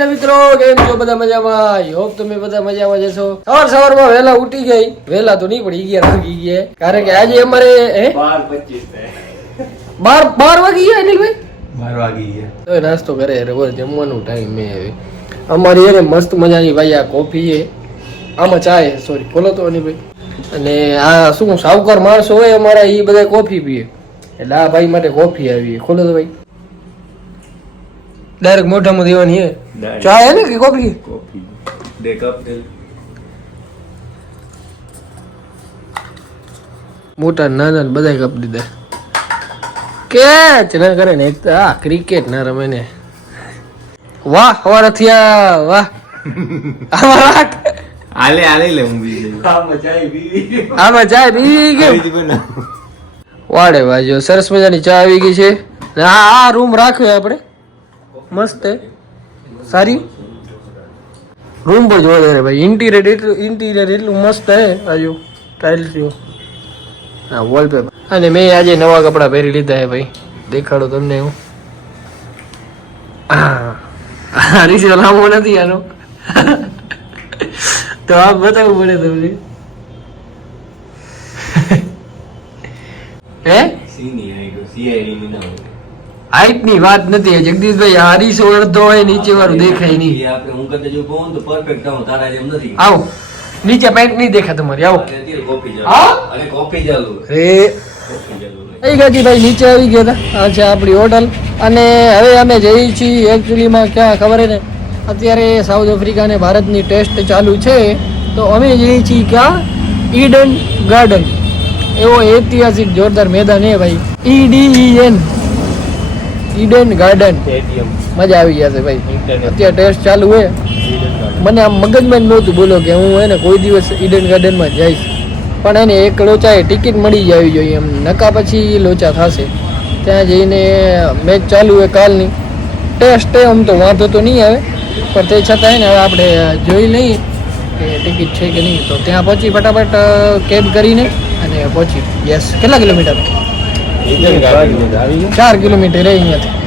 કૃષ્ણ મિત્રો? કેમ છો બધા મજામાં? હોપ તમે બધા મજામાં જશો સવાર સવારમાં વહેલા ઉઠી ગઈ. વહેલા તો નહીં પણ અગિયાર વાગી ગયા. કારણ કે આજે અમારે હે? બાર પચીસ બાર બાર વાગી ગયા અનિલભાઈ? બાર વાગી ગયા. તો નાસ્તો કરે રોજ જમવાનું ટાઈમ મેં હવે. અમારી એને મસ્ત મજાની ભાઈ આ કોફી છે. આમાં ચા છે સોરી બોલો તો અનિલભાઈ. અને આ શું સાવકાર માણસો હોય અમારા એ બધા કોફી પીએ. એટલે આ ભાઈ માટે કોફી આવી ખોલો તો ભાઈ. ડાયરેક્ટ મોઢામાં દેવાની હે. ચા હે ને કે કોફી? કોફી. બે કપ મોટા નાના ને બધા કપ દીધા. કેચ ના કરે ને એક તો આ ક્રિકેટ ના રમે ને. વાહ હવા થયા વાહ. આમાં આલે આલે લે હું બી આમાં ચાય બી આમાં ચા પી ગયો વાડે વાજો સરસ મજાની ચા આવી ગઈ છે. આ આ રૂમ રાખ્યો આપણે. મસ્ત હે. સારી. રૂમ પણ જોવા રે ભાઈ. ઇન્ટિરિયર એટલું ઇન્ટિરિયર એટલું મસ્ત હે આજુ. ટાઇલ્સ હા વોલપેપર અને મેં આજે નવા કપડાં પહેરી લીધા હે ભાઈ. દેખાડો તમને હું. હા રીસે લાંબો નથી આનો. તો આપ બતાવવું પડે તમને. હે? સીની આઈ ગયો ના હોય. હાઈટની વાત નથી. જગદીશભાઈ હારી અઢીસો અડધો હોય નીચે વાળું દેખાય નહીં. એ આપણે હું કરતા જો કહું તો પરફેક્ટ આવું તારા જેમ નથી. આવો. નીચે પેન્ટ નહીં દેખા તમારી આવો. અને અત્યારે કોફી હા? અને કોફી ચાલુ. રે કોફી ગાજી ભાઈ નીચે આવી ગયા હતા. આ છે આપણી હોટલ. અને હવે અમે જઈએ છીએ એકચ્યુઅલીમાં ક્યાં ખબર ને અત્યારે સાઉથ આફ્રિકા અને ભારતની ટેસ્ટ ચાલુ છે. તો અમે જઈએ છીએ ક્યાં? ઈડન ગાર્ડન એવો ઐતિહાસિક જોરદાર મેદાન હે ભાઈ. ઈડીઈએન ઈડન ગાર્ડન મજા આવી જશે ભાઈ. અત્યારે ટેસ્ટ ચાલુ હોય મને આમ મગજમાં નહોતું બોલો કે હું એને કોઈ દિવસ ઈડન ગાર્ડનમાં જઈશ. પણ એને એક લોચાએ ટિકિટ મળી જવી જોઈએ એમ. નકા પછી લોચા થશે. ત્યાં જઈને મેચ ચાલુ હોય કાલની. ટેસ્ટ આમ તો વાંધો તો નહીં આવે. પણ તે છતાં એને હવે આપણે જોઈ લઈએ કે ટિકિટ છે કે નહીં. તો ત્યાં પહોંચી ફટાફટ કેબ કરીને અને પહોંચી. યસ કેટલા કિલોમીટર? ચાર કિલોમીટર રહે અહીંયાથી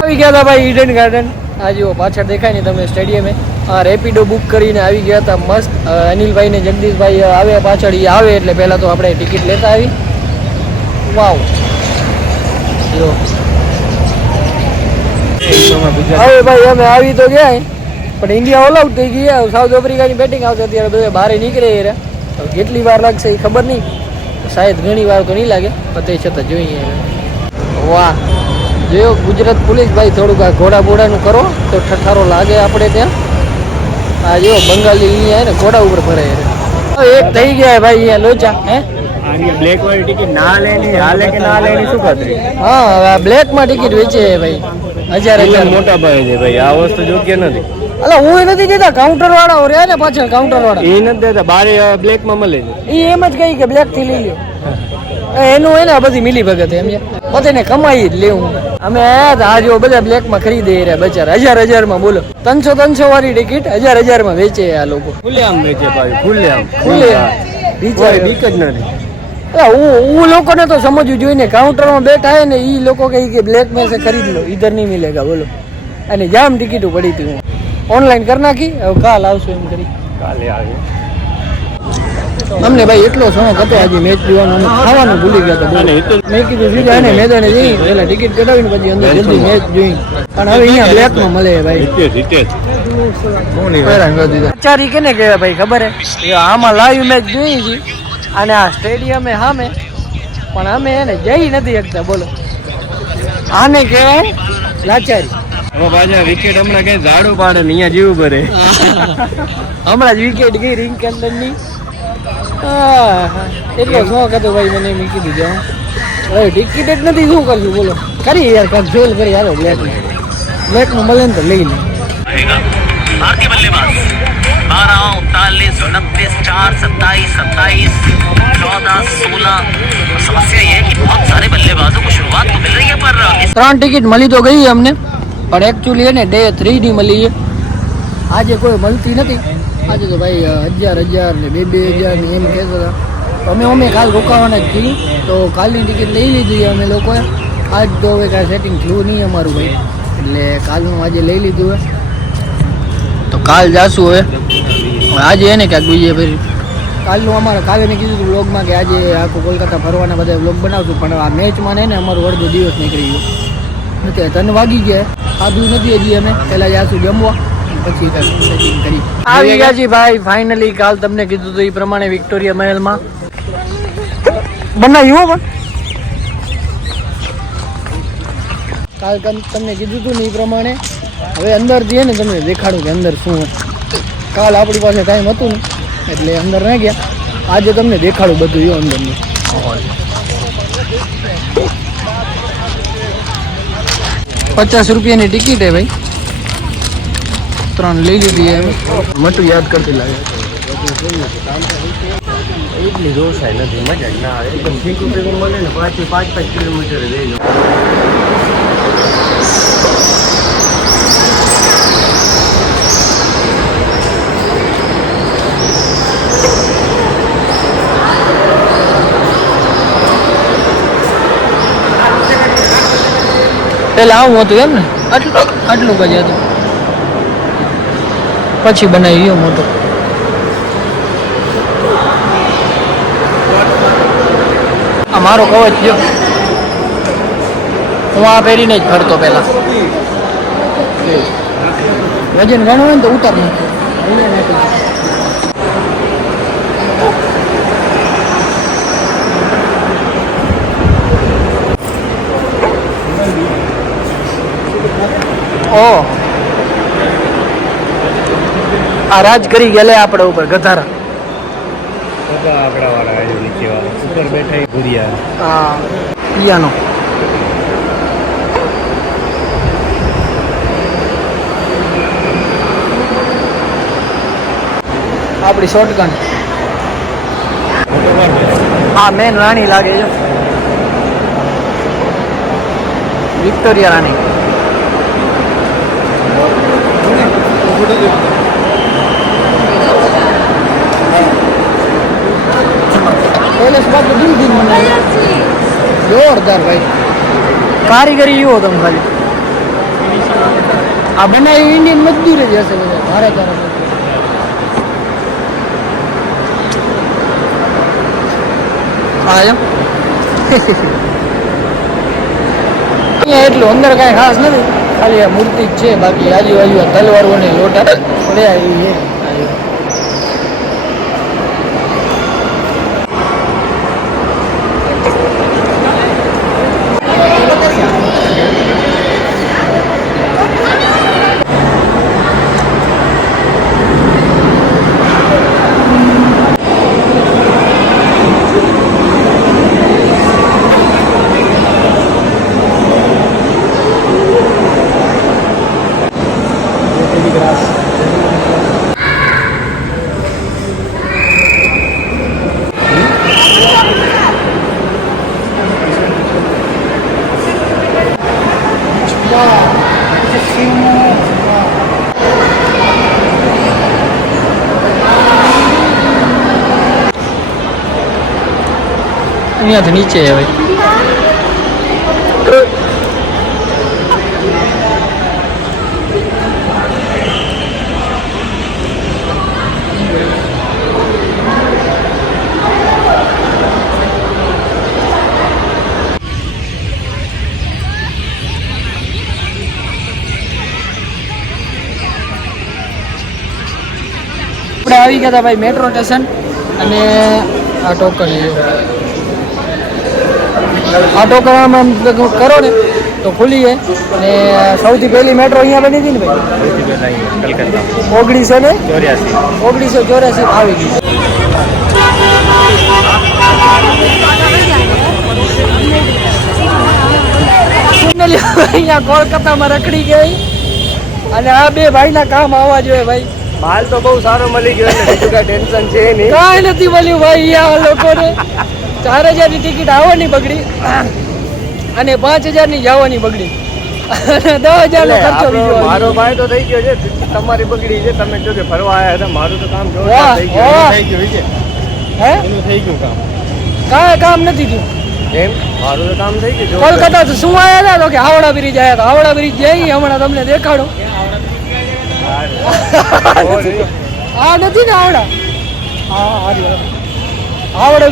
આવી ગયા હતા ભાઈ ઈડન ગાર્ડન આ જુઓ પાછળ દેખાય ને તમને સ્ટેડિયમે આ રેપિડો બુક કરીને આવી ગયા હતા મસ્ત. અનિલભાઈ ને જગદીશભાઈ આવે પાછળ એ આવે એટલે પહેલાં તો આપણે ટિકિટ લેતા આવી. વાવ જો હવે ભાઈ અમે આવી તો ગયા પણ ઇન્ડિયા ઓલ આઉટ થઈ ગયા સાઉથ આફ્રિકાની બેટિંગ આવતી અત્યારે બધા બહાર નીકળે એ કેટલી વાર લાગશે એ ખબર નહીં. શાયદ ઘણી વાર તો નહીં લાગે પણ તે છતાં જોઈએ વાહ. જોયો ગુજરાત પોલીસ ભાઈ થોડુંક આ ઘોડા બોડાનું કરો તો ઠઠારો લાગે આપણે ત્યાં. આ જો બંગાળી અહીંયા ને ઘોડા ઉપર ફરે છે. એક થઈ ગયા ભાઈ અહીંયા લોચા હે? બ્લેક વાળી ટિકિટ ના લેની હાલે કે ના લેની શું ખાતરી? હા બ્લેકમાં ટિકિટ વેચે ભાઈ. હજાર હજાર. મોટા ભાઈ છે ભાઈ. આ વસ્તુ યોગ્ય નથી. અલા હું નથી દેતા કાઉન્ટર વાળા રહ્યા ને પાછળ કાઉન્ટર વાળા એ નથી દેતા બારે બ્લેકમાં મળે એ એમ જ કહી કે બ્લેકથી લઈ લ્યો. એનું હોય બધી મિલી ભગત એમ બધાને કમાઈ જ લેવું. અમે આ જો બધા બ્લેકમાં ખરીદે રહ્યા બચારા હજાર હજારમાં બોલો. ત્રણસો ત્રણસો વાળી ટિકિટ હજાર હજારમાં વેચે આ લોકો. ખુલ્લે આમ વેચે ભાઈ ખુલ્લે આમ ખુલ્લે બીજા બીક જ નથી. હું લોકોને તો સમજવું જોઈએ ને કાઉન્ટરમાં બેઠા હે ને એ લોકો કહે કે બ્લેક મેં ખરીદ લો ઇધર નહીં મિલેગા બોલો. અને જામ ટિકિટો પડી હતી હું. ઓનલાઈન કરી નાખી હવે કાલ આવશું એમ કરી. કાલે આવ્યો અમને ભાઈ એટલો સમય હતો આજે મેચ જોવાનો અમે ખાવાનું ભૂલી ગયા હતા મેં કીધું સીધા એને મેદાને જઈ પેલા ટિકિટ કઢાવીને પછી અંદર જલ્દી મેચ જોઈ. પણ હવે અહીંયા બ્લેકમાં મળે ભાઈ. ચારી કેને કહેવાય ભાઈ ખબર હે? આમાં લાઈવ મેચ જોઈ છે અને આ સ્ટેડિયમે સામે પણ અમે એને જઈ નથી શકતા બોલો. આને કહેવાય લાચારી. વિકેટ હમણાં કઈ ઝાડું પાડે ને અહીંયા ભરે. હમણાં જ વિકેટ ગઈ રિંક એટલો શોખ હતો ભાઈ મને કીધું હવે ટિકિટ નથી શું કરશું બોલો. કરી યાર કાંક કરી હાલો બ્લેક બ્લેકનું મળે ને લઈ લે. બલ્લેબાજ उनतीस चार सत्ताईस सत्ताईस चौदह सोलह समस्या ये है कि बहुत सारे बल्लेबाजों को शुरुआत तो मिल रही है पर इस ત્રણ ટિકિટ મળી તો ગઈ અમને પણ એકચ્યુઅલી એને ડે થ્રી ની મળી છે આજે કોઈ મળતી નથી આજે તો ભાઈ અ, હજાર હજાર ને બે બે હજાર ને એમ કહેતા હતા તો અમે અમે કાલ રોકાવાના જ છીએ તો કાલની ટિકિટ લઈ લીધી અમે લોકોએ આજ તો હવે કાંઈ સેટિંગ થયું નહીં અમારું ભાઈ એટલે કાલનું આજે લઈ લીધું હે તો કાલ જાશું હવે હવે આજે એને ક્યાંક બીજે ફરી કાલનું અમારે કાલે મેં કીધું હતું વ્લોગમાં કે આજે આખું કોલકાતા ફરવાના બધા વ્લોગ બનાવશું પણ આ મેચમાં ને અમારો અડધો દિવસ નીકળી ગયો. નથી તન વાગી ગયા. ખાધું નથી હજી અમે. પહેલાં જાશું જમવા પછી સેટિંગ કરી આવી ગયા છે ભાઈ ફાઇનલી કાલ તમને કીધું હતું એ પ્રમાણે વિક્ટોરિયા મહેલમાં. બનાવ્યું પણ. કાલ તમ- તમને કીધું હતું ને એ પ્રમાણે. હવે અંદર જઈએ ને તમને દેખાડું કે અંદર શું. કાલ આપણી પાસે ટાઈમ હતું ને એટલે અંદર ના ગયા. આજે તમને દેખાડું બધું યો અંદરનું. પચાસ રૂપિયાની ટિકિટ હે ભાઈ. ત્રણ લઈ લીધી એમ. મટું યાદ કરતી લાગે. એટલી રોષાય નથી મજા જ ના આવે. એકદમ ફીકું ફીકું મળે ને પાછી પાંચ પાંચ કિલોમીટર લઈ લો પેલા આવું હતું એમ ને? આટલું આટલું જ હતું. પછી બનાવી ગયો મોટો. આ મારો કવચ જો હું આ પહેરીને જ ફરતો પેલા વજન ઘણું હોય ને તો ઉતાર નાખો. ઓ. આ રાજ કરી ગયેલે આપણે ઉપર ગધારા. આપણા વાળા નીચે વાળા ઉપર બેઠા ભૂરિયા આ પિયાનો. આપણી શોર્ટગન હા મેન રાણી લાગે છે. વિક્ટોરિયા રાણી. બાપુ દિન બનાવ્યું જોરદાર ભાઈ કારીગરી એવો તમે ખાલી. આ બનાવી ઇન્ડિયન મજદૂર જ હશે બધા વાળા હા, એમ? એટલું, અંદર કાંઈ ખાસ નથી. ખાલી આ મૂર્તિ જ છે બાકી આજુબાજુ આ તલવારો ને લોટા પડ્યા એ છે અહીંયાથી નીચે હવે આવી ગયા હતા ભાઈ મેટ્રો સ્ટેશન અને આ ટોકન આ ટોકનમાં કરો ને તો ખુલી છે અને સૌથી પહેલી મેટ્રો અહીંયા બની હતી ને ભાઈ? ઓગણીસો ને? ચોર્યાસી. ઓગણીસો ચોર્યાસી આવી ગઈ અહીંયા કોલકાતામાં રખડી ગઈ. અને આ બે ભાઈના કામ આવવા જોઈએ ભાઈ. માલ તો બહુ સારો મળી ગયો એટલે બીજું કાંઈ ટેન્શન છે નહીં. કાંઈ નથી મળ્યું ભાઈ આ લોકોને. ચાર હજારની ટિકિટ આવવાની બગડી અને પાંચ હજારની જવાની બગડી. દસ હજારનો ખર્ચો બીજો મારો ભાઈ તો થઈ ગયો છે. તમારી બગડી છે. તમે જો કે ફરવા આવ્યા હતા. મારું તો કામ વાહ, થઈ ગયું. થઈ ગયું છે હે? થઈ ગયું કામ. કાંઈ કામ નથી થયું. એમ? મારું તો કામ થઈ ગયું. કોલકાતા શું આવ્યા હતા? તો કે હાવડા બ્રિજ આવ્યા હતા. હાવડા બ્રિજ જઈ હમણાં તમને દેખાડો. આ નથી ને આવડા? હા, હારી.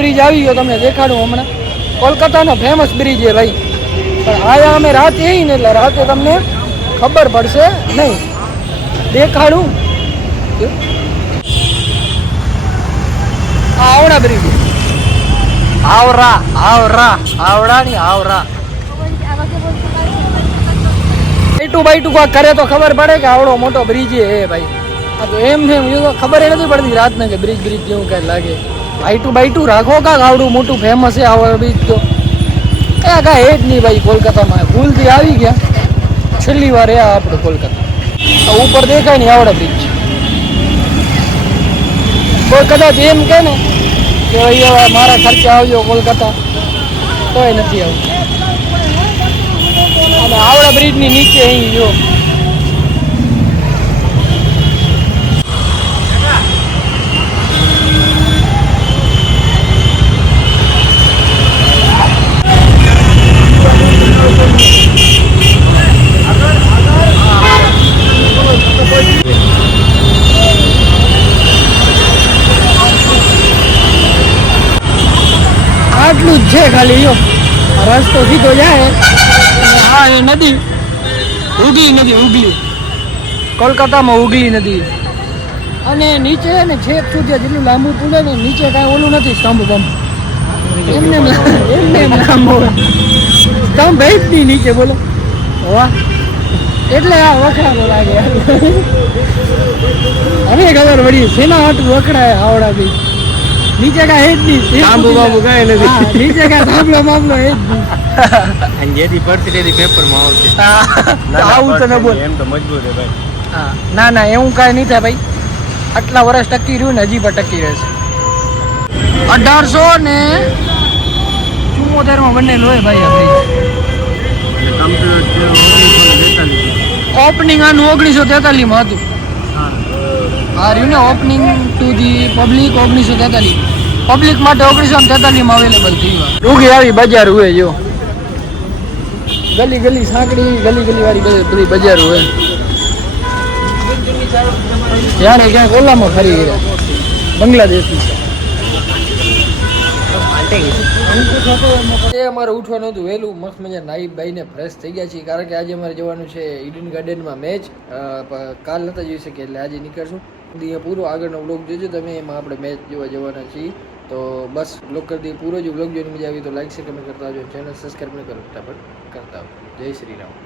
બ્રિજ આવી ગયો તમને દેખાડું હમણાં. કોલકાતાનો ફેમસ બ્રિજ છે ભાઈ. પણ આયા અમે રાતે આવી ને એટલે રાતે તમને ખબર પડશે નહીં. દેખાડું. આવડા બ્રિજ આવરા આવરા, આવડા ની આવરા. બાઈટુ બાઈટુ કોઈ કરે તો ખબર પડે કે આવડો મોટો બ્રિજ એ ભાઈ. આ તો એમ ને તો ખબર એ નથી પડતી રાતને કે બ્રિજ બ્રિજ જેવું કઈ લાગે. બાઈટુ બાઈટું રાખો કાંક આવડું મોટું ફેમસ છે આવડો બ્રિજ તો. એ કાંઈ હે જ નહીં ભાઈ કોલકાતામાં. ભૂલથી આવી ગયા. છેલ્લી વાર એ આપણું કોલકાતા. ઉપર દેખાય નહીં આવડે બ્રિજ કોઈ કદાચ એમ કે ને કે ભાઈ મારા ખર્ચે આવજો કોલકાતા. તોય નથી આવતું. અને આવડા બ્રિજની નીચે અહીં જો. આટલું જ છે ખાલી જો. રસ્તો સીધો જાય. આ એ નદી. ઉગલી નદી ઉગલી. કોલકાતામાં ઉગલી નદી. અને નીચે ને છેક સુધી જેટલું લાંબુ પૂડે ને નીચે કાંઈ ઓલું નથી સ્તંભ બંધ એમને એમને એમ લાંબો. સ્તંભ હે જ નહીં નીચે બોલો. વાહ એટલે આ વખણાતો લાગે. હવે ખબર પડી શેના આટલું વખડાય હાવડા બી. નીચે કા હે જ નહીં સુધી બાંબુ કાંઈ નથી. હા, નીચે કા થાંભલો બાંભલો હે જ નહીં. અને જેથી પડશે તેથી પેપરમાં આવશે. આવું તો ન બોલ. એમ તો મજબૂત છે ભાઈ. હા. ના ના એવું કાંઈ નહીં થાય ભાઈ. આટલા વર્ષ ટકી રહ્યું ને હજી પણ ટકી રહેશે અઢારસો ને ચુમ્મોતેરમાં બનેલું હોય ભાઈ ભાઈ. ઓપનિંગ આનું ઓગણીસો તેતાલીસમાં હતું. આ રહ્યું ને ઓપનિંગ ટુ ધી પબ્લિક ઓગણીસો તેતાલીસ. પબ્લિક માટે ઓગણીસો તેતાલીસમાં અવેલેબલ થયું રૂગી આવી બજાર હોય જો. ગલી ગલી સાંકડી ગલી ગલી વાળી બધી બજાર હોય. ત્યારે ક્યાંક ઓલામાં ફરી ગયા. બાંગ્લાદેશી. અમારે ઉઠવાનું હતું વહેલું. મસ્ત મજા નાઈ બાઈને ફ્રેશ થઈ ગયા છીએ. કારણ કે આજે અમારે જવાનું છે ઈડન ગાર્ડનમાં મેચ કાલ નતા જોઈ શકીએ એટલે આજે નીકળશું. અહીંયા પૂરો આગળનો બ્લોગ જોજો તમે. એમાં આપણે મેચ જોવા જવાના છીએ. તો બસ બ્લોગ કરી દઈએ. પૂરો જ બ્લોગ જોઈને મજા આવી તો લાઈક છે કમેન્ટ કરતા આવજો ચેનલ સબસ્ક્રાઈબ પણ કરતા પણ કરતા આવજો જય શ્રી રામ.